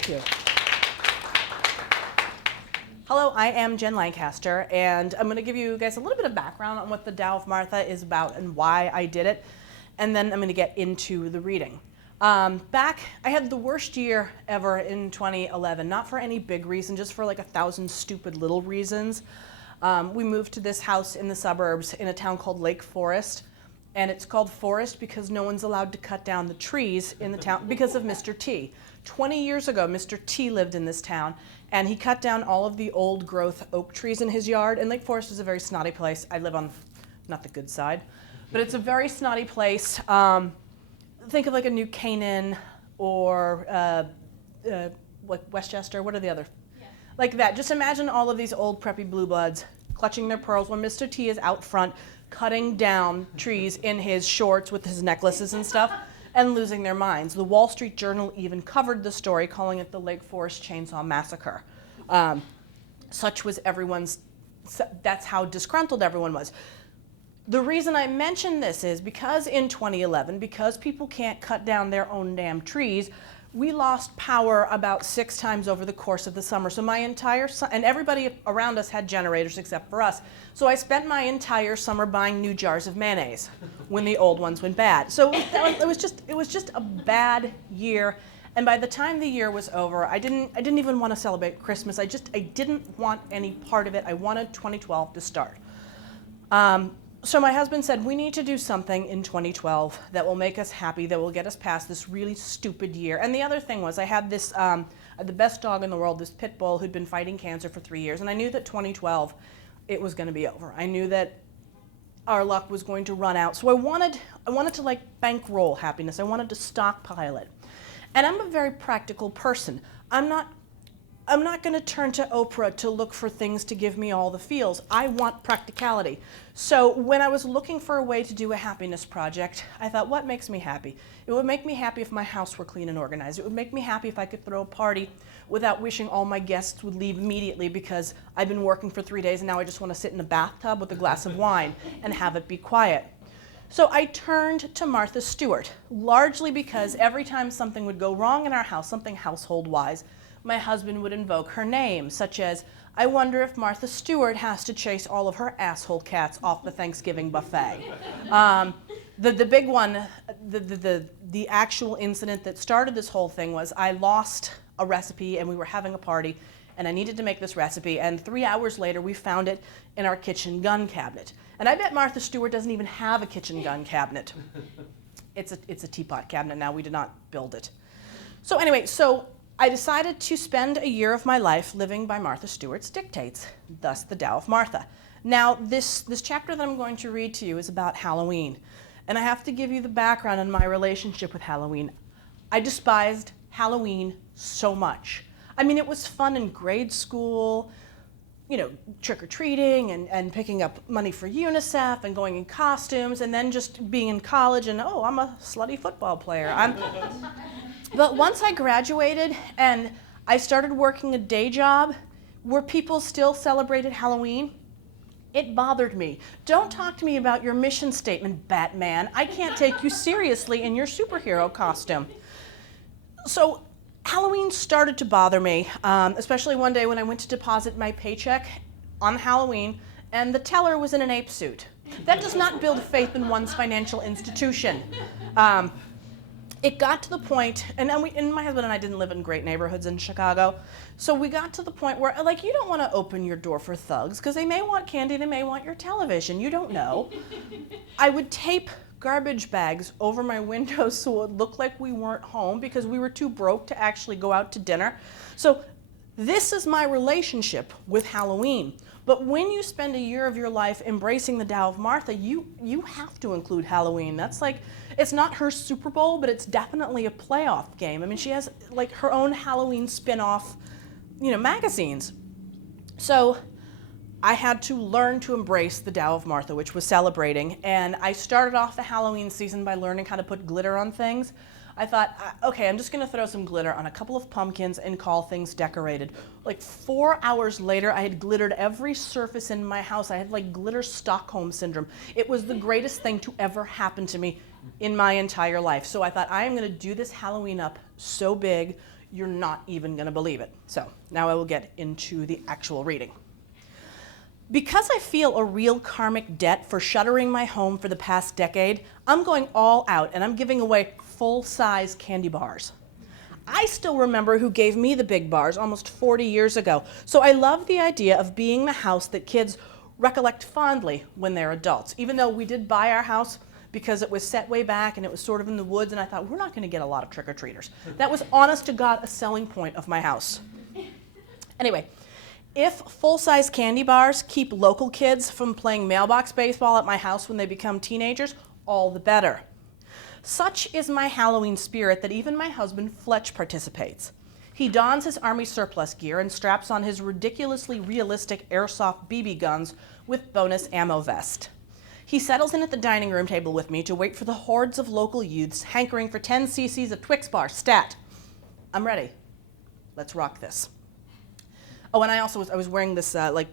Thank you. Hello, I am Jen Lancaster, and I'm going to give you guys a little bit of background on what the Tao of Martha is about and why I did it, and then I'm going to get into the reading. I had the worst year ever in 2011, not for any big reason, just for like 1,000 stupid little reasons. We moved to this house in the suburbs in a town called Lake Forest, and it's called Forest because no one's allowed to cut down the trees in the town because of Mr. T. 20 years ago, Mr. T lived in this town, and he cut down all of the old growth oak trees in his yard. And Lake Forest is a very snotty place. I live on not the good side, but it's a very snotty place. Think of like a New Canaan or like Westchester. What are the other? Yeah. Like that. Just imagine all of these old preppy blue bloods clutching their pearls when Mr. T is out front cutting down trees in his shorts with his necklaces and stuff and losing their minds. The Wall Street Journal even covered the story, calling it the Lake Forest Chainsaw Massacre. Such was that's how disgruntled everyone was. The reason I mention this is because in 2011, because people can't cut down their own damn trees, we lost power about 6 times over the course of the summer. So my entire and everybody around us had generators except for us. So I spent my entire summer buying new jars of mayonnaise when the old ones went bad. So it was just a bad year. And by the time the year was over, I didn't even want to celebrate Christmas. I didn't want any part of it. I wanted 2012 to start. So my husband said, we need to do something in 2012 that will make us happy, that will get us past this really stupid year. And the other thing was I had this, the best dog in the world, this pit bull who'd been fighting cancer for 3 years. And I knew that 2012, it was going to be over. I knew that our luck was going to run out. So I wanted to like bankroll happiness. I wanted to stockpile it. And I'm a very practical person. I'm not going to turn to Oprah to look for things to give me all the feels. I want practicality. So when I was looking for a way to do a happiness project, I thought, what makes me happy? It would make me happy if my house were clean and organized. It would make me happy if I could throw a party without wishing all my guests would leave immediately because I've been working for 3 days and now I just want to sit in a bathtub with a glass of wine and have it be quiet. So I turned to Martha Stewart, largely because every time something would go wrong in our house, something household-wise, my husband would invoke her name, such as, I wonder if Martha Stewart has to chase all of her asshole cats off the Thanksgiving buffet. The big one, the actual incident that started this whole thing was I lost a recipe and we were having a party and I needed to make this recipe, and 3 hours later we found it in our kitchen gun cabinet. And I bet Martha Stewart doesn't even have a kitchen gun cabinet. It's a teapot cabinet now, we did not build it. So anyway, I decided to spend a year of my life living by Martha Stewart's dictates, thus the Tao of Martha. Now, this chapter that I'm going to read to you is about Halloween, and I have to give you the background on my relationship with Halloween. I despised Halloween so much. I mean, it was fun in grade school, you know, trick-or-treating and picking up money for UNICEF and going in costumes, and then just being in college and, oh, I'm a slutty football player. But once I graduated and I started working a day job where people still celebrated Halloween, it bothered me. Don't talk to me about your mission statement, Batman. I can't take you seriously in your superhero costume. So Halloween started to bother me, especially one day when I went to deposit my paycheck on Halloween and the teller was in an ape suit. That does not build faith in one's financial institution. It got to the point, and my husband and I didn't live in great neighborhoods in Chicago, so we got to the point where, like, you don't want to open your door for thugs, because they may want candy, they may want your television, you don't know. I would tape garbage bags over my windows so it would look like we weren't home, because we were too broke to actually go out to dinner. So this is my relationship with Halloween. But when you spend a year of your life embracing the Tao of Martha, you have to include Halloween. That's like, it's not her Super Bowl, but it's definitely a playoff game. I mean, she has like her own Halloween spin-off, you know, magazines. So I had to learn to embrace the Tao of Martha, which was celebrating. And I started off the Halloween season by learning how to put glitter on things. I thought, okay, I'm just going to throw some glitter on a couple of pumpkins and call things decorated. Like 4 hours later, I had glittered every surface in my house. I had like glitter Stockholm syndrome. It was the greatest thing to ever happen to me in my entire life. So I thought, I am going to do this Halloween up so big, You're not even going to believe it. So now I will get into the actual reading. Because I feel a real karmic debt for shuttering my home for the past decade, I'm going all out and I'm giving away full-size candy bars. I still remember who gave me the big bars almost 40 years ago, so I love the idea of being the house that kids recollect fondly when they're adults. Even though we did buy our house because it was set way back and it was sort of in the woods, and I thought, we're not going to get a lot of trick-or-treaters. That was, honest to God, a selling point of my house. Anyway, if full-size candy bars keep local kids from playing mailbox baseball at my house when they become teenagers, all the better. Such is my Halloween spirit that even my husband Fletch participates. He dons his Army surplus gear and straps on his ridiculously realistic airsoft BB guns with bonus ammo vest. He settles in at the dining room table with me to wait for the hordes of local youths hankering for 10 cc's of Twix bar stat. I'm ready. Let's rock this. Oh, and I was wearing this like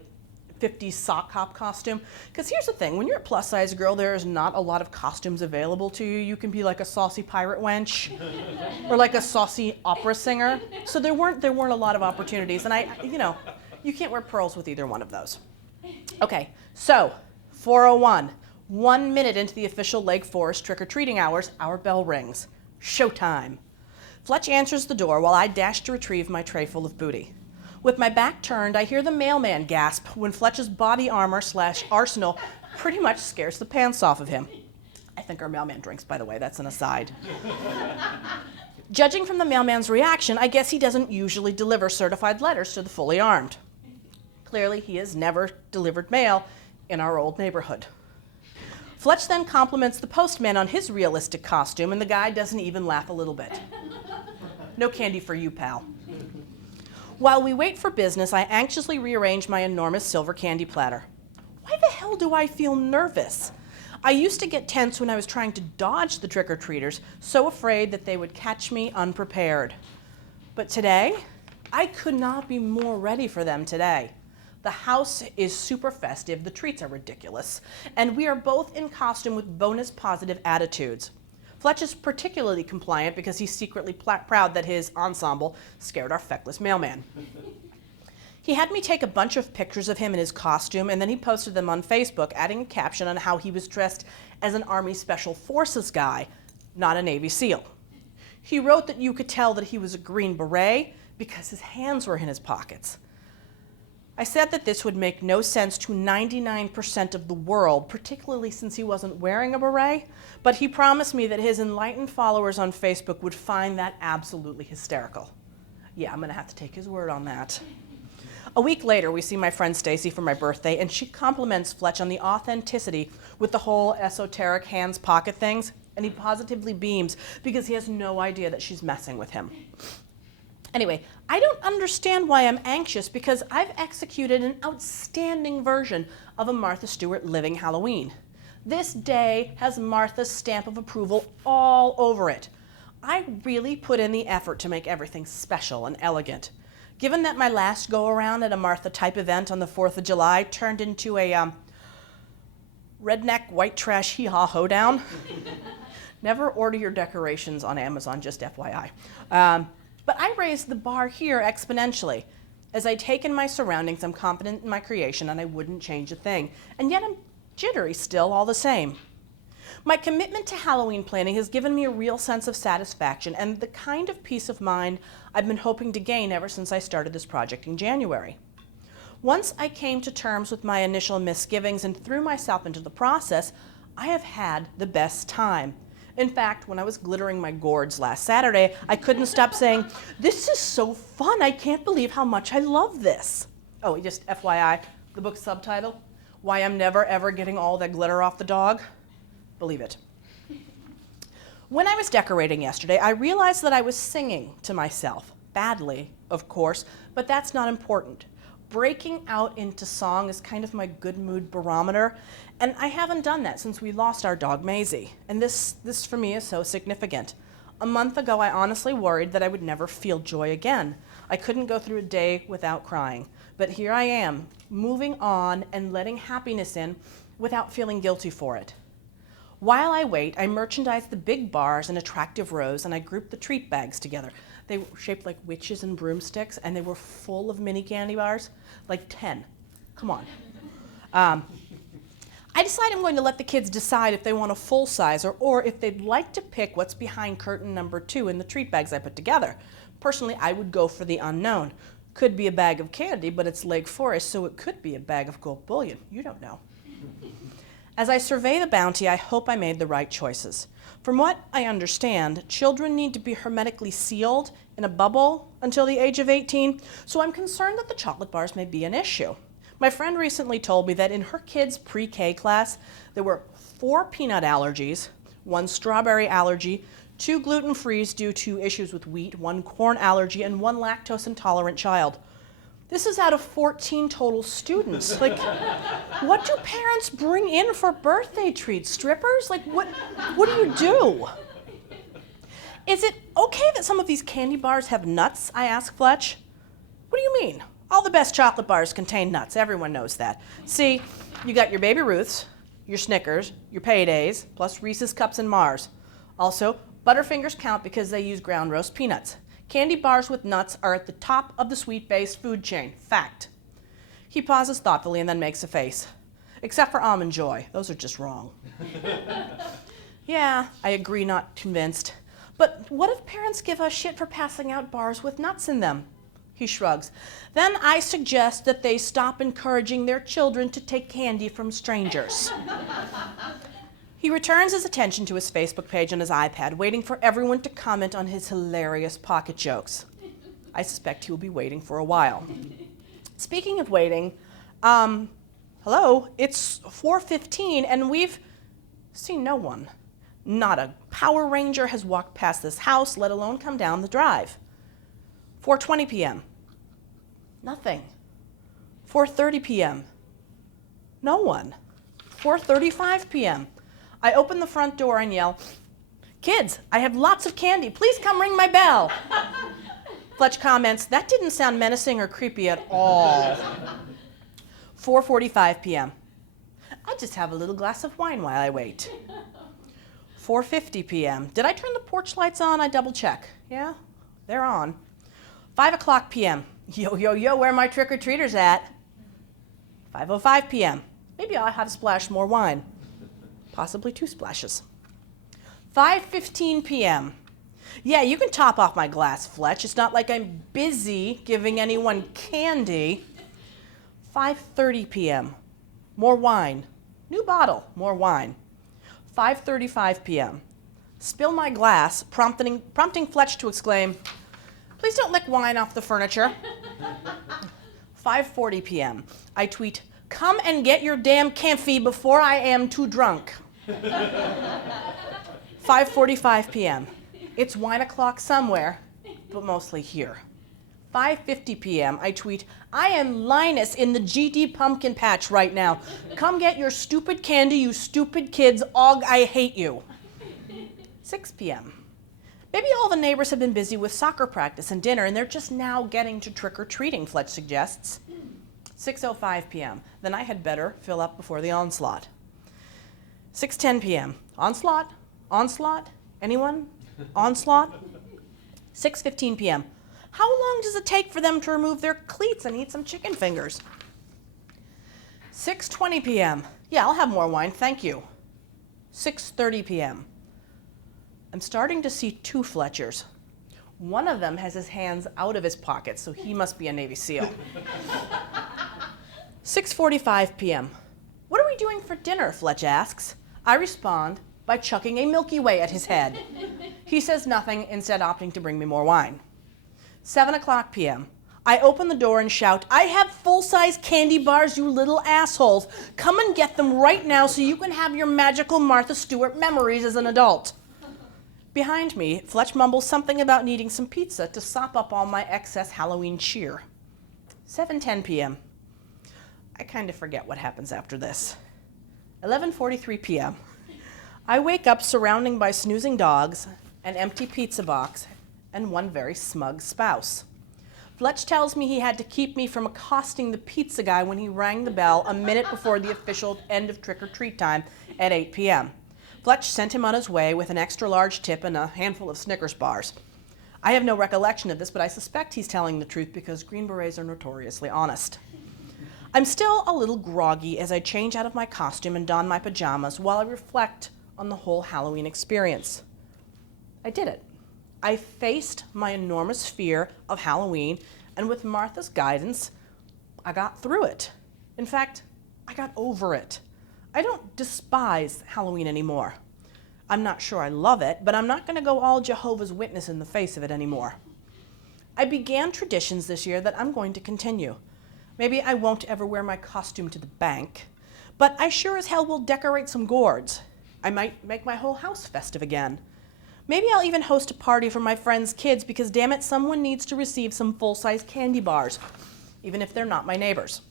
50s sock hop costume. Because here's the thing, when you're a plus size girl, there is not a lot of costumes available to you. You can be like a saucy pirate wench or like a saucy opera singer. So there weren't a lot of opportunities. And you can't wear pearls with either one of those. Okay, so 4:01, 1 minute into the official Lake Forest trick-or-treating hours, our bell rings. Showtime. Fletch answers the door while I dash to retrieve my tray full of booty. With my back turned, I hear the mailman gasp when Fletch's body armor / arsenal pretty much scares the pants off of him. I think our mailman drinks, by the way, that's an aside. Judging from the mailman's reaction, I guess he doesn't usually deliver certified letters to the fully armed. Clearly, he has never delivered mail in our old neighborhood. Fletch then compliments the postman on his realistic costume, and the guy doesn't even laugh a little bit. No candy for you, pal. While we wait for business, I anxiously rearrange my enormous silver candy platter. Why the hell do I feel nervous? I used to get tense when I was trying to dodge the trick-or-treaters, so afraid that they would catch me unprepared. But today, I could not be more ready for them today. The house is super festive, the treats are ridiculous, and we are both in costume with bonus positive attitudes. Fletch is particularly compliant because he's secretly proud that his ensemble scared our feckless mailman. He had me take a bunch of pictures of him in his costume, and then he posted them on Facebook, adding a caption on how he was dressed as an Army Special Forces guy, not a Navy SEAL. He wrote that you could tell that he was a Green Beret because his hands were in his pockets. I said that this would make no sense to 99% of the world, particularly since he wasn't wearing a beret, but he promised me that his enlightened followers on Facebook would find that absolutely hysterical. Yeah, I'm gonna have to take his word on that. A week later, we see my friend Stacy for my birthday, and she compliments Fletch on the authenticity with the whole esoteric hands pocket things, and he positively beams because he has no idea that she's messing with him. Anyway, I don't understand why I'm anxious because I've executed an outstanding version of a Martha Stewart living Halloween. This day has Martha's stamp of approval all over it. I really put in the effort to make everything special and elegant. Given that my last go-around at a Martha-type event on the 4th of July turned into a redneck white trash hee-haw hoedown, never order your decorations on Amazon, just FYI. But I raised the bar here exponentially. As I take in my surroundings, I'm confident in my creation and I wouldn't change a thing. And yet I'm jittery still all the same. My commitment to Halloween planning has given me a real sense of satisfaction and the kind of peace of mind I've been hoping to gain ever since I started this project in January. Once I came to terms with my initial misgivings and threw myself into the process, I have had the best time. In fact, when I was glittering my gourds last Saturday, I couldn't stop saying, "This is so fun, I can't believe how much I love this." Oh, just FYI, the book's subtitle, Why I'm Never Ever Getting All That Glitter Off the Dog. Believe it. When I was decorating yesterday, I realized that I was singing to myself. Badly, of course, but that's not important. Breaking out into song is kind of my good mood barometer, and I haven't done that since we lost our dog Maisie, and this for me is so significant. A month ago, I honestly worried that I would never feel joy again. I couldn't go through a day without crying, but here I am, moving on and letting happiness in without feeling guilty for it. While I wait, I merchandise the big bars in attractive rows and I group the treat bags together. They were shaped like witches and broomsticks, and they were full of mini candy bars, like 10. Come on. I decided I'm going to let the kids decide if they want a full size or if they'd like to pick what's behind curtain number 2 in the treat bags I put together. Personally, I would go for the unknown. Could be a bag of candy, but it's Lake Forest, so it could be a bag of gold bullion. You don't know. As I survey the bounty, I hope I made the right choices. From what I understand, children need to be hermetically sealed in a bubble until the age of 18, so I'm concerned that the chocolate bars may be an issue. My friend recently told me that in her kids' pre-K class, there were 4 peanut allergies, 1 strawberry allergy, 2 gluten-frees due to issues with wheat, 1 corn allergy, and 1 lactose intolerant child. This is out of 14 total students. Like, what do parents bring in for birthday treats? Strippers? Like, what do you do? Is it okay that some of these candy bars have nuts? I ask Fletch. What do you mean? All the best chocolate bars contain nuts. Everyone knows that. See, you got your Baby Ruths, your Snickers, your Paydays, plus Reese's Cups and Mars. Also, Butterfingers count because they use ground roast peanuts. Candy bars with nuts are at the top of the sweet-based food chain. Fact. He pauses thoughtfully and then makes a face. Except for Almond Joy. Those are just wrong. Yeah, I agree, not convinced. But what if parents give a shit for passing out bars with nuts in them? He shrugs. Then I suggest that they stop encouraging their children to take candy from strangers. He returns his attention to his Facebook page on his iPad, waiting for everyone to comment on his hilarious pocket jokes. I suspect he will be waiting for a while. Speaking of waiting, hello, it's 4:15 and we've seen no one. Not a Power Ranger has walked past this house, let alone come down the drive. 4:20 p.m. Nothing. 4:30 p.m. No one. 4:35 p.m. I open the front door and yell, "Kids, I have lots of candy. Please come ring my bell." Fletch comments, "That didn't sound menacing or creepy at all." 4:45 p.m. I'll just have a little glass of wine while I wait. 4:50 p.m. Did I turn the porch lights on? I double check. Yeah, they're on. 5 o'clock p.m. Yo, yo, yo, where are my trick-or-treaters at? 5:05 p.m. Maybe I'll have to splash more wine. Possibly 2 splashes. 5:15 p.m. Yeah, you can top off my glass, Fletch. It's not like I'm busy giving anyone candy. 5:30 p.m. More wine. New bottle, more wine. 5:35 p.m. Spill my glass, prompting Fletch to exclaim, "Please don't lick wine off the furniture." 5:40 p.m. I tweet, "Come and get your damn Camphy before I am too drunk." 5:45 p.m. It's wine o'clock somewhere, but mostly here. 5:50 p.m. I tweet, "I am Linus in the GD pumpkin patch right now. Come get your stupid candy, you stupid kids. Og, I hate you." 6 p.m. Maybe all the neighbors have been busy with soccer practice and dinner, and they're just now getting to trick-or-treating, Fletch suggests. 6:05 p.m. Then I had better fill up before the onslaught. 6:10 p.m. Onslaught? Onslaught? Anyone? Onslaught? 6:15 p.m. How long does it take for them to remove their cleats and eat some chicken fingers? 6:20 p.m. Yeah, I'll have more wine, thank you. 6:30 p.m. I'm starting to see 2 Fletchers. One of them has his hands out of his pockets, so he must be a Navy SEAL. 6:45 p.m. What are we doing for dinner, Fletch asks. I respond by chucking a Milky Way at his head. He says nothing, instead opting to bring me more wine. 7 o'clock p.m. I open the door and shout, "I have full-size candy bars, you little assholes. Come and get them right now so you can have your magical Martha Stewart memories as an adult." Behind me, Fletch mumbles something about needing some pizza to sop up all my excess Halloween cheer. 7:10 p.m. I kind of forget what happens after this. 11:43 p.m. I wake up surrounding by snoozing dogs, an empty pizza box, and one very smug spouse. Fletch tells me he had to keep me from accosting the pizza guy when he rang the bell a minute before the official end of trick-or-treat time at 8 p.m. Fletch sent him on his way with an extra large tip and a handful of Snickers bars. I have no recollection of this, but I suspect he's telling the truth because Green Berets are notoriously honest. I'm still a little groggy as I change out of my costume and don my pajamas while I reflect on the whole Halloween experience. I did it. I faced my enormous fear of Halloween, and with Martha's guidance, I got through it. In fact, I got over it. I don't despise Halloween anymore. I'm not sure I love it, but I'm not going to go all Jehovah's Witness in the face of it anymore. I began traditions this year that I'm going to continue. Maybe I won't ever wear my costume to the bank, but I sure as hell will decorate some gourds. I might make my whole house festive again. Maybe I'll even host a party for my friends' kids because, damn it, someone needs to receive some full-size candy bars, even if they're not my neighbors.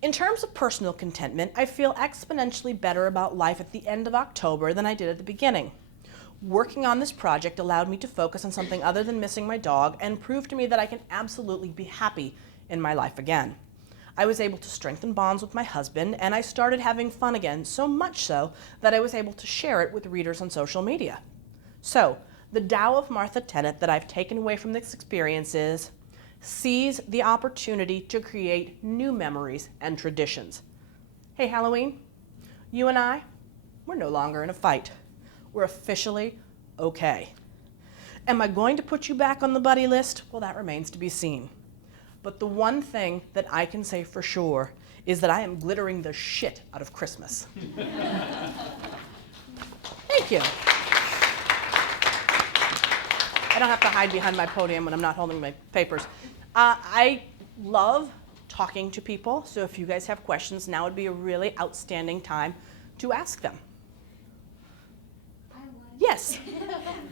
In terms of personal contentment, I feel exponentially better about life at the end of October than I did at the beginning. Working on this project allowed me to focus on something other than missing my dog and proved to me that I can absolutely be happy in my life again. I was able to strengthen bonds with my husband, and I started having fun again, so much so that I was able to share it with readers on social media. So, the Tao of Martha tenet that I've taken away from this experience is: seize the opportunity to create new memories and traditions. Hey, Halloween, you and I, we're no longer in a fight. We're officially okay. Am I going to put you back on the buddy list? Well, that remains to be seen. But the one thing that I can say for sure is that I am glittering the shit out of Christmas. Thank you. I don't have to hide behind my podium when I'm not holding my papers. I love talking to people, so if you guys have questions, now would be a really outstanding time to ask them. I won. Yes.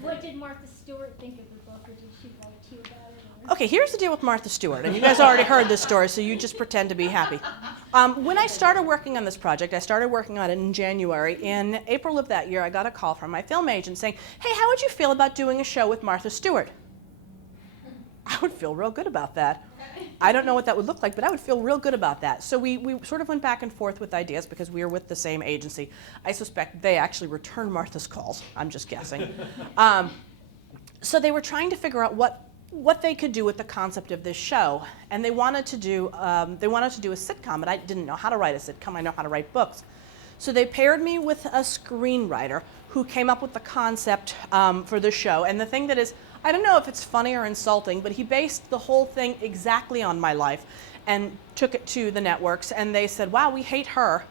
What did Martha Stewart think of the book, or did she write to you about it? Or? Okay, here's the deal with Martha Stewart, and you guys already heard this story, so you just pretend to be happy. When I started working on this project, I started working on it in January. In April of that year, I got a call from my film agent saying, hey, how would you feel about doing a show with Martha Stewart? I would feel real good about that. I don't know what that would look like, but I would feel real good about that. So we sort of went back and forth with ideas because we were with the same agency. I suspect they actually return Martha's calls. I'm just guessing. So they were trying to figure out what they could do with the concept of this show, and they wanted to do a sitcom, but I didn't know how to write a sitcom. I know how to write books. So they paired me with a screenwriter who came up with the concept for the show. And the thing that is, I don't know if it's funny or insulting, but he based the whole thing exactly on my life and took it to the networks, and they said, wow, we hate her.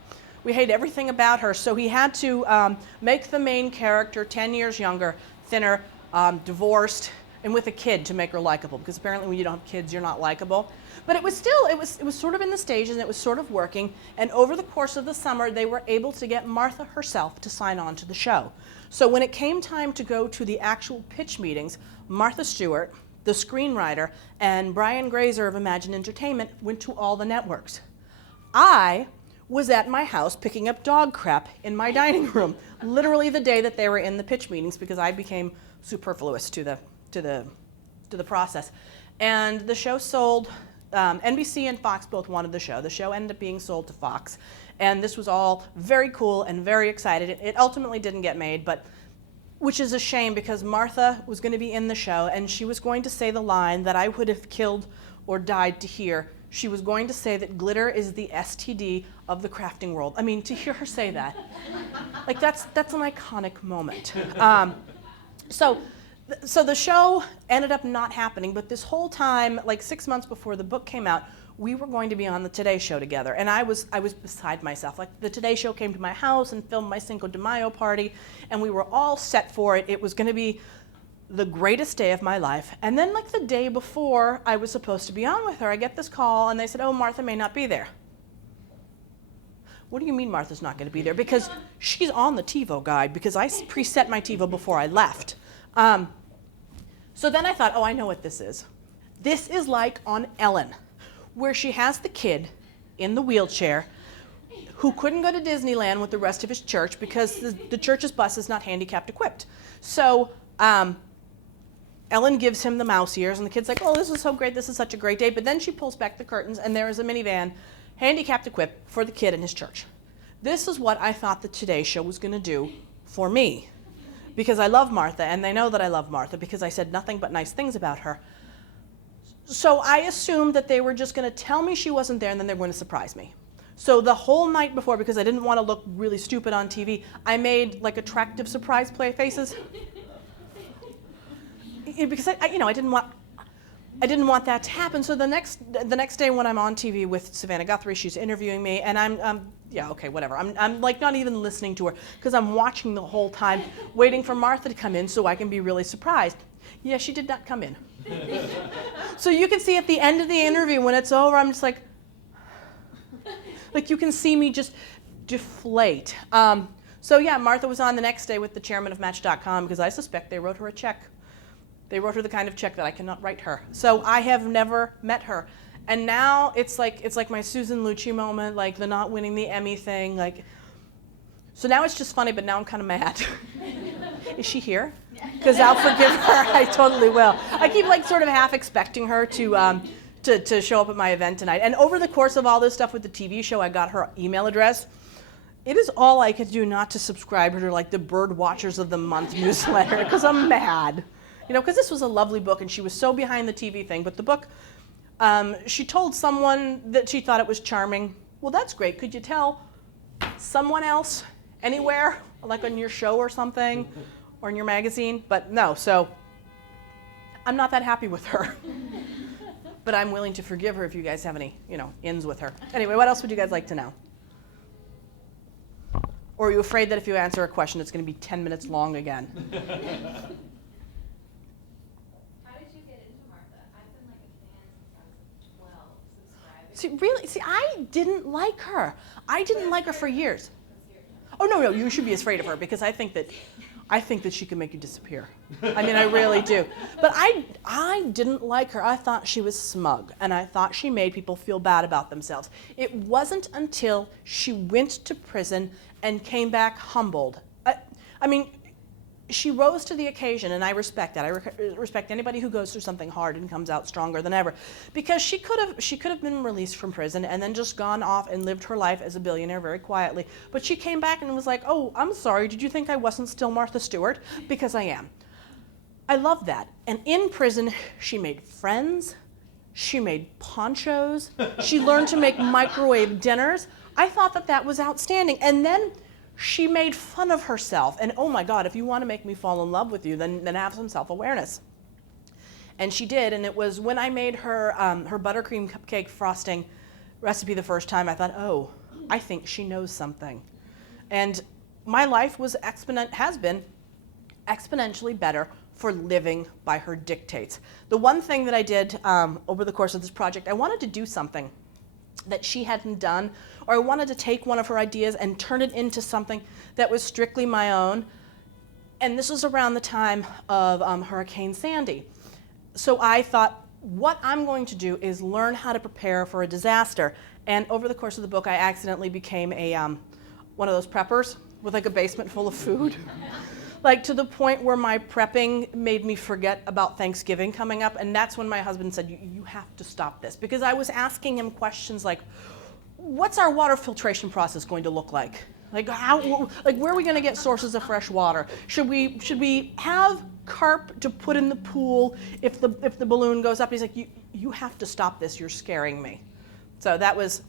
We hate everything about her. So he had to make the main character 10 years younger, thinner, divorced, and with a kid to make her likable, because apparently when you don't have kids, you're not likable. But it was still, it was sort of in the stages, and it was sort of working. And over the course of the summer, they were able to get Martha herself to sign on to the show. So when it came time to go to the actual pitch meetings, Martha Stewart, the screenwriter, and Brian Grazer of Imagine Entertainment went to all the networks. I was at my house picking up dog crap in my dining room, literally the day that they were in the pitch meetings, because I became superfluous to the process. And the show sold. NBC and Fox both wanted the show. The show ended up being sold to Fox. And this was all very cool and very excited. It ultimately didn't get made, but which is a shame, because Martha was going to be in the show, and she was going to say the line that I would have killed or died to hear. She was going to say that glitter is the STD of the crafting world. I mean, to hear her say that, like that's an iconic moment. So the show ended up not happening, but this whole time, like 6 months before the book came out, we were going to be on the Today Show together, and I was beside myself. Like, the Today Show came to my house and filmed my Cinco de Mayo party, and we were all set for it. It was going to be the greatest day of my life. And then, like the day before I was supposed to be on with her, I get this call, and they said, oh, Martha may not be there. What do you mean Martha's not going to be there? Because she's on the TiVo guide, because I preset my TiVo before I left. So then I thought, oh, I know what this is. This is like on Ellen, where she has the kid in the wheelchair who couldn't go to Disneyland with the rest of his church because the church's bus is not handicapped equipped. So Ellen gives him the mouse ears, and the kid's like, oh, this is so great, this is such a great day. But then she pulls back the curtains, and there is a minivan handicapped equipped for the kid in his church. This is what I thought the Today Show was going to do for me. because I love Martha, and they know that I love Martha because I said nothing but nice things about her. So I assumed that they were just going to tell me she wasn't there, and then they were going to surprise me. So the whole night before, because I didn't want to look really stupid on TV, I made like attractive surprise play faces. Because I didn't want that to happen. So the next day when I'm on TV with Savannah Guthrie, she's interviewing me, and I'm yeah, okay, whatever. I'm like not even listening to her because I'm watching the whole time, waiting for Martha to come in so I can be really surprised. Yeah, she did not come in. So you can see at the end of the interview when it's over, I'm just like you can see me just deflate. So yeah, Martha was on the next day with the chairman of Match.com because I suspect they wrote her a check. They wrote her the kind of check that I cannot write her. So I have never met her. And now it's like my Susan Lucci moment, like the not winning the Emmy thing. So now it's just funny, but now I'm kind of mad. Is she here? Because I'll forgive her. I totally will. I keep like sort of half expecting her to show up at my event tonight. And over the course of all this stuff with the TV show, I got her email address. It is all I could do not to subscribe her to like the Bird Watchers of the Month newsletter because I'm mad. Because this was a lovely book, and she was so behind the TV thing. But the book, she told someone that she thought it was charming. Well, that's great. Could you tell someone else anywhere, like on your show or something, or in your magazine? But no, so I'm not that happy with her. But I'm willing to forgive her if you guys have any, ins with her. Anyway, what else would you guys like to know? Or are you afraid that if you answer a question, it's going to be 10 minutes long again? See, I didn't like her. I didn't like her for years. Oh, no, you should be afraid of her because I think that she can make you disappear. I mean, I really do. But I didn't like her. I thought she was smug, and I thought she made people feel bad about themselves. It wasn't until she went to prison and came back humbled. I mean, she rose to the occasion, and I respect that. I respect anybody who goes through something hard and comes out stronger than ever. Because she could have been released from prison and then just gone off and lived her life as a billionaire very quietly. But she came back and was like, oh, I'm sorry, did you think I wasn't still Martha Stewart? Because I am. I love that. And in prison, she made friends. She made ponchos. She learned to make microwave dinners. I thought that was outstanding. And then she made fun of herself. And oh my God, if you want to make me fall in love with you, then have some self-awareness. And she did. And it was when I made her buttercream cupcake frosting recipe the first time, I thought, oh, I think she knows something. And my life has been exponentially better for living by her dictates. The one thing that I did over the course of this project, I wanted to do something that she hadn't done, or I wanted to take one of her ideas and turn it into something that was strictly my own. And this was around the time of Hurricane Sandy. So I thought, what I'm going to do is learn how to prepare for a disaster. And over the course of the book, I accidentally became one of those preppers with like a basement full of food. Like to the point where my prepping made me forget about Thanksgiving coming up. And that's when my husband said, you have to stop this. Because I was asking him questions like, what's our water filtration process going to look like? Like where are we going to get sources of fresh water? Should we have carp to put in the pool if the balloon goes up? He's like, you have to stop this. You're scaring me. So that was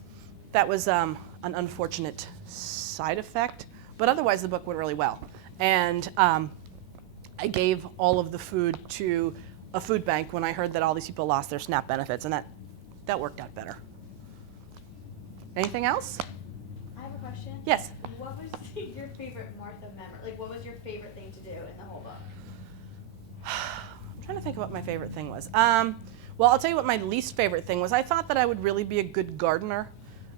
an unfortunate side effect. But otherwise, the book went really well. And I gave all of the food to a food bank when I heard that all these people lost their SNAP benefits, and that worked out better. Anything else? I have a question. Yes. What was your favorite Martha memory? Like, what was your favorite thing to do in the whole book? I'm trying to think of what my favorite thing was. Well, I'll tell you what my least favorite thing was. I thought that I would really be a good gardener.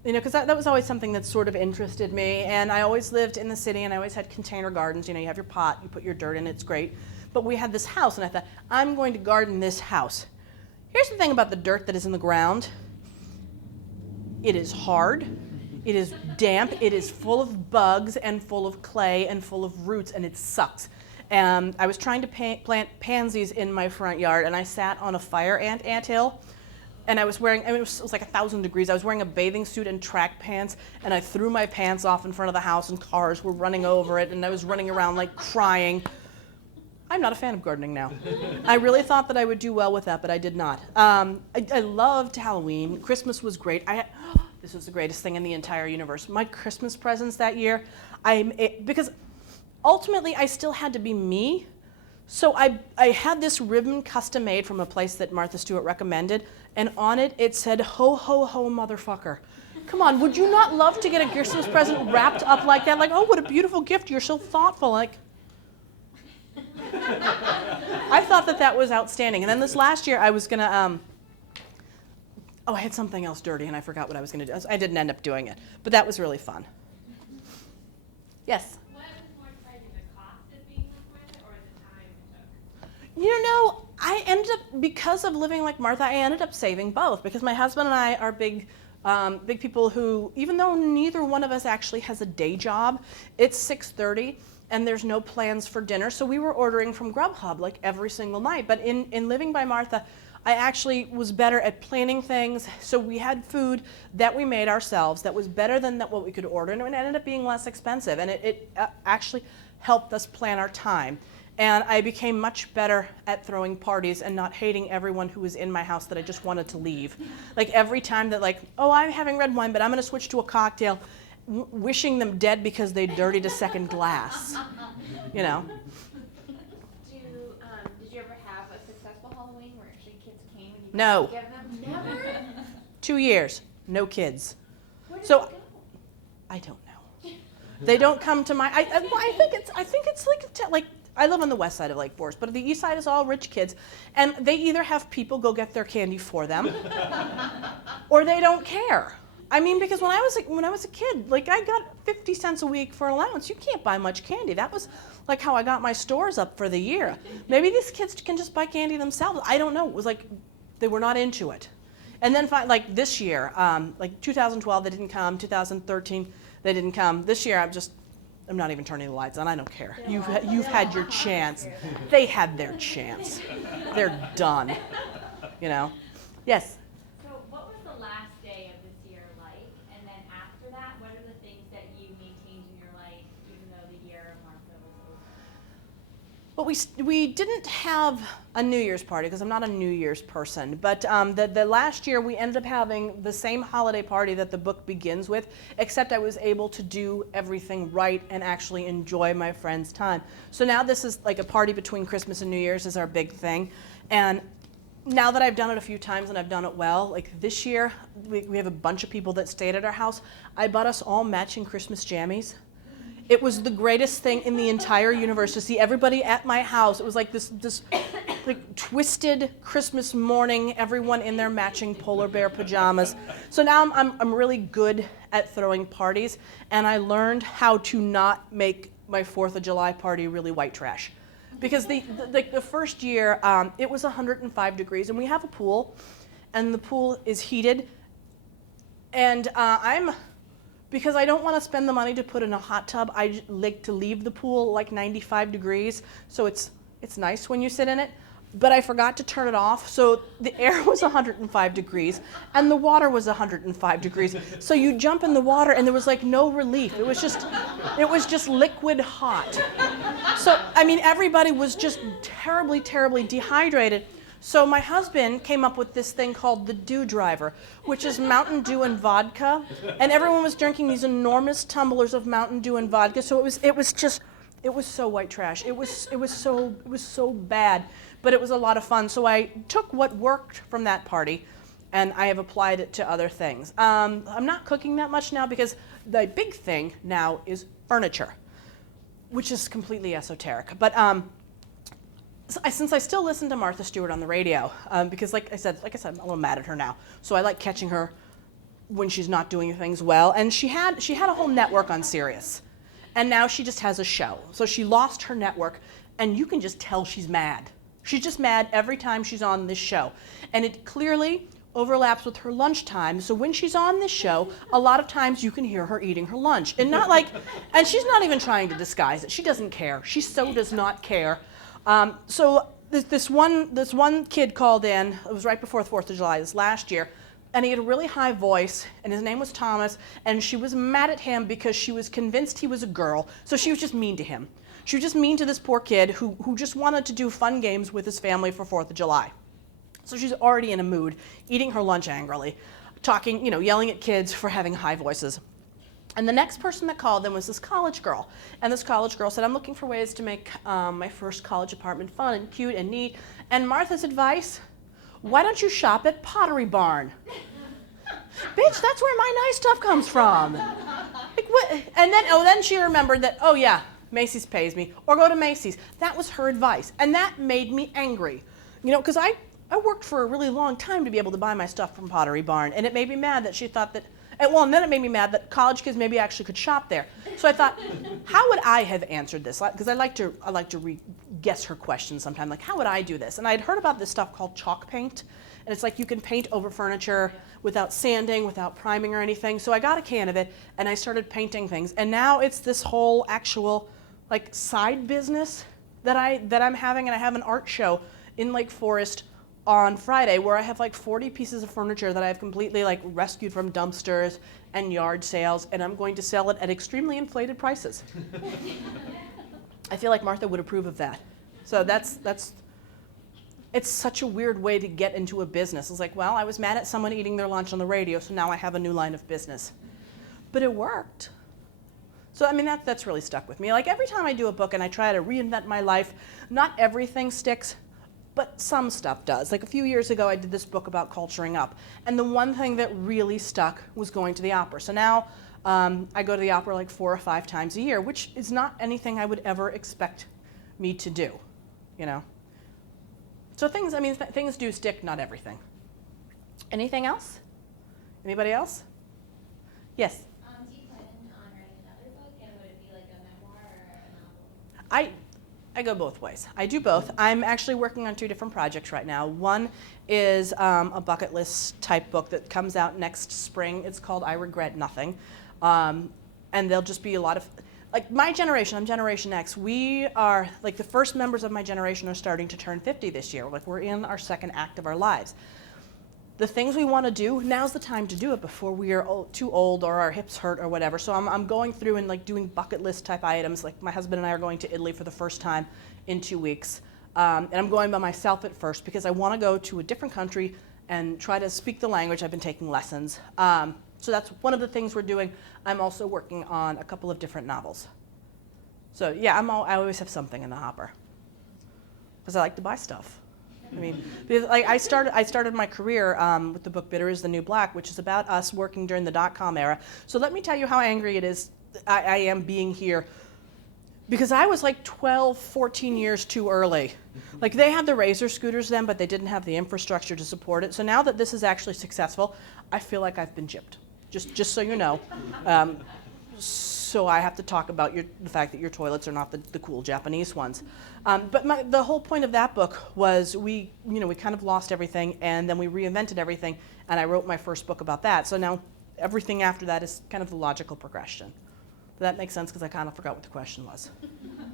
Because that was always something that sort of interested me, and I always lived in the city, and I always had container gardens. You have your pot, you put your dirt in, it's great. But we had this house, and I thought, I'm going to garden this house. Here's the thing about the dirt that is in the ground. It is hard, it is damp, it is full of bugs, and full of clay, and full of roots, and it sucks. I was trying to plant pansies in my front yard, and I sat on a fire anthill. And I was wearing, it was like 1,000 degrees. I was wearing a bathing suit and track pants, and I threw my pants off in front of the house, and cars were running over it, and I was running around like crying. I'm not a fan of gardening now. I really thought that I would do well with that, but I did not. I loved Halloween. Christmas was great. This was the greatest thing in the entire universe. My Christmas presents that year, because ultimately I still had to be me. So I had this ribbon custom made from a place that Martha Stewart recommended, and on it it said, "Ho, ho, ho, motherfucker." Come on, would you not love to get a Christmas present wrapped up like that? Like, oh, what a beautiful gift, you're so thoughtful. Like, I thought that was outstanding. And then this last year I was gonna, I had something else dirty and I forgot what I was gonna do. I didn't end up doing it, but that was really fun. Yes? What was more exciting, the cost of being like Martha or the time it took? You know, I ended up, because of living like Martha, I ended up saving both, because my husband and I are big people who, even though neither one of us actually has a day job, it's 6:30 and there's no plans for dinner, so we were ordering from Grubhub like every single night. But in living by Martha, I actually was better at planning things, so we had food that we made ourselves that was better than what we could order, and it ended up being less expensive, and it actually helped us plan our time. And I became much better at throwing parties and not hating everyone who was in my house that I just wanted to leave. Like every time that like, oh, I'm having red wine, but I'm gonna switch to a cocktail, wishing them dead because they dirtied a second glass, you know? Did you ever have a successful Halloween where actually kids came and you No. got to give them? Never? 2 years, no kids. Where did So, they go? I don't know. They don't come to my, I think it's like, I live on the west side of Lake Forest, but the east side is all rich kids, and they either have people go get their candy for them, or they don't care. I mean, because when I was a kid, like I got 50 cents a week for allowance. You can't buy much candy. That was like how I got my stores up for the year. Maybe these kids can just buy candy themselves. I don't know. It was like they were not into it. And then like this year, like 2012, they didn't come. 2013, they didn't come. This year, I'm not even turning the lights on. I don't care. You've had your chance. They had their chance. They're done. You know? Yes? So what was the last day of this year like? And then after that, what are the things that you maintained in your life even though the year of Martha was over? Well, we didn't have a New Year's party because I'm not a New Year's person. But the last year we ended up having the same holiday party that the book begins with, except I was able to do everything right and actually enjoy my friends' time. So now this is like a party between Christmas and New Year's is our big thing. And now that I've done it a few times and I've done it well, like this year we have a bunch of people that stayed at our house. I bought us all matching Christmas jammies. It was the greatest thing in the entire universe to see everybody at my house. It was like this like twisted Christmas morning, everyone in their matching polar bear pajamas. So now I'm really good at throwing parties, and I learned how to not make my 4th of July party really white trash. Because the first year, it was 105 degrees, and we have a pool, and the pool is heated, and because I don't want to spend the money to put in a hot tub, I like to leave the pool like 95 degrees, so it's nice when you sit in it. But I forgot to turn it off, so the air was 105 degrees, and the water was 105 degrees. So you jump in the water, and there was like no relief. It was just liquid hot. So, I mean, everybody was just terribly, terribly dehydrated. So my husband came up with this thing called the Dew Driver, which is Mountain Dew and vodka, and everyone was drinking these enormous tumblers of Mountain Dew and vodka. So it was so white trash. It was so bad, but it was a lot of fun. So I took what worked from that party, and I have applied it to other things. I'm not cooking that much now because the big thing now is furniture, which is completely esoteric. But since I still listen to Martha Stewart on the radio, because like I said, I'm a little mad at her now. So I like catching her when she's not doing things well. And she had a whole network on Sirius, and now she just has a show. So she lost her network, and you can just tell she's mad. She's just mad every time she's on this show, and it clearly overlaps with her lunchtime. So when she's on this show, a lot of times you can hear her eating her lunch, and and she's not even trying to disguise it. She doesn't care. She so does not care. So this one kid called in. It was right before the 4th of July this last year, and he had a really high voice, and his name was Thomas, and she was mad at him because she was convinced he was a girl, so she was just mean to him. She was just mean to this poor kid who just wanted to do fun games with his family for 4th of July. So she's already in a mood, eating her lunch angrily, talking, yelling at kids for having high voices. And the next person that called then was this college girl. And this college girl said, I'm looking for ways to make my first college apartment fun and cute and neat. And Martha's advice, why don't you shop at Pottery Barn? Bitch, that's where my nice stuff comes from. Like, what? And then she remembered that, oh yeah, Macy's pays me, or go to Macy's. That was her advice. And that made me angry. Because I worked for a really long time to be able to buy my stuff from Pottery Barn. And it made me mad that she thought that, and then it made me mad that college kids maybe actually could shop there. So I thought, how would I have answered this? Because I like to guess her questions sometimes. Like, how would I do this? And I'd heard about this stuff called chalk paint. And it's like you can paint over furniture without sanding, without priming or anything. So I got a can of it, and I started painting things. And now it's this whole actual side business that I'm having. And I have an art show in Lake Forest on Friday where I have 40 pieces of furniture that I've completely rescued from dumpsters and yard sales, and I'm going to sell it at extremely inflated prices. I feel like Martha would approve of that. So it's such a weird way to get into a business. It's like, well, I was mad at someone eating their lunch on the radio, so now I have a new line of business. But it worked. So I mean, that's really stuck with me. Every time I do a book and I try to reinvent my life, not everything sticks, but some stuff does. A few years ago, I did this book about culturing up. And the one thing that really stuck was going to the opera. So now I go to the opera 4 or 5 times a year, which is not anything I would ever expect me to do, So things do stick, not everything. Anything else? Anybody else? Yes? Do you plan on writing another book, and would it be a memoir or a novel? I go both ways. I do both. I'm actually working on 2 different projects right now. One is a bucket list type book that comes out next spring. It's called I Regret Nothing. And there'll just be a lot of, my generation, I'm Generation X, we are, the first members of my generation are starting to turn 50 this year. We're in our second act of our lives. The things we want to do, now's the time to do it before we are too old or our hips hurt or whatever. So I'm going through and doing bucket list type items. My husband and I are going to Italy for the first time in 2 weeks. And I'm going by myself at first because I want to go to a different country and try to speak the language. I've been taking lessons. So that's one of the things we're doing. I'm also working on a couple of different novels. So yeah, I always have something in the hopper because I like to buy stuff. Because I started my career with the book Bitter is the New Black, which is about us working during the .com era. So let me tell you how angry it is I am being here. Because I was 12, 14 years too early. They had the Razor scooters then, but they didn't have the infrastructure to support it. So now that this is actually successful, I feel like I've been gypped, just so you know. So I have to talk about the fact that your toilets are not the cool Japanese ones. But the whole point of that book was we kind of lost everything, and then we reinvented everything, and I wrote my first book about that. So now everything after that is kind of the logical progression. Does that make sense? Because I kind of forgot what the question was.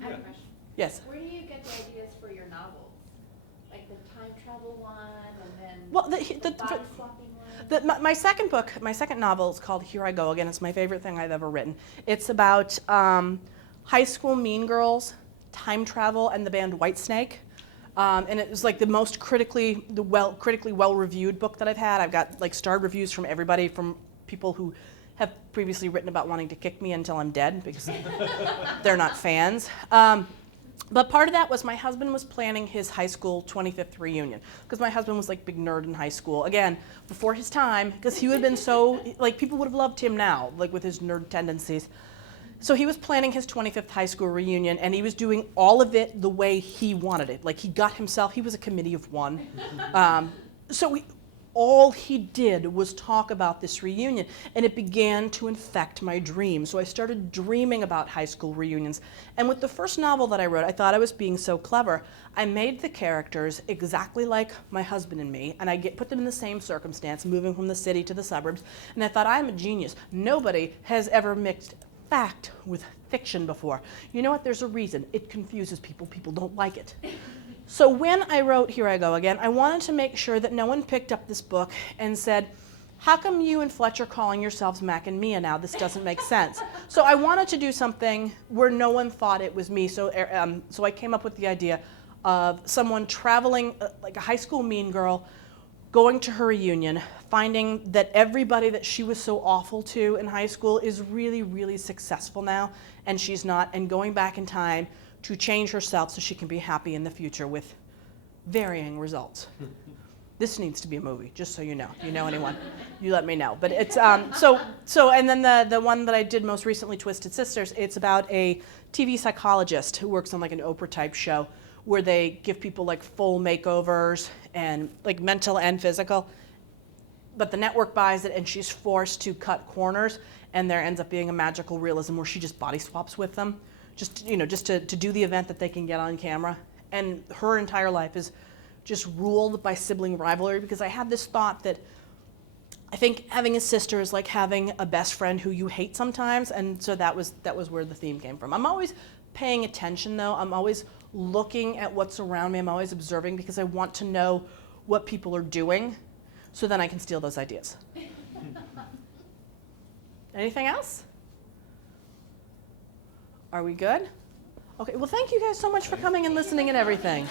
I have a question. Yes? Where do you get the ideas for your novels? The time travel one, and then Well, the body swapping one? my second book, my second novel is called Here I Go Again. It's my favorite thing I've ever written. It's about high school mean girls, time travel, and the band Whitesnake. And it was the most critically well-reviewed book that I've had. I've got starred reviews from everybody, from people who have previously written about wanting to kick me until I'm dead because they're not fans. But part of that was my husband was planning his high school 25th reunion because my husband was big nerd in high school. Again, before his time, because he would have been so, people would have loved him now, with his nerd tendencies. So he was planning his 25th high school reunion, and he was doing all of it the way he wanted it. He got himself, he was a committee of one. All he did was talk about this reunion, and it began to infect my dreams. So I started dreaming about high school reunions. And with the first novel that I wrote, I thought I was being so clever. I made the characters exactly like my husband and me, and I put them in the same circumstance, moving from the city to the suburbs. And I thought, I'm a genius. Nobody has ever mixed fact with fiction before. You know what? There's a reason. It confuses people. People don't like it. So when I wrote Here I Go Again, I wanted to make sure that no one picked up this book and said, how come you and Fletch are calling yourselves Mac and Mia now? This doesn't make sense. So I wanted to do something where no one thought it was me. So I came up with the idea of someone traveling, like a high school mean girl, going to her reunion, finding that everybody that she was so awful to in high school is really, really successful now, and she's not, and going back in time to change herself so she can be happy in the future with varying results. This needs to be a movie, just so you know. If you know anyone, you let me know. But it's, and then the one that I did most recently, Twisted Sisters, it's about a TV psychologist who works on like an Oprah type show where they give people like full makeovers and like mental and physical. But the network buys it and she's forced to cut corners, and there ends up being a magical realism where she just body swaps with them, just to do the event that they can get on camera. And her entire life is just ruled by sibling rivalry, because I had this thought that I think having a sister is like having a best friend who you hate sometimes, and so that was where the theme came from. I'm always paying attention though. I'm always looking at what's around me. I'm always observing because I want to know what people are doing so then I can steal those ideas. Anything else? Are we good? Okay, well thank you guys so much for coming and listening and everything.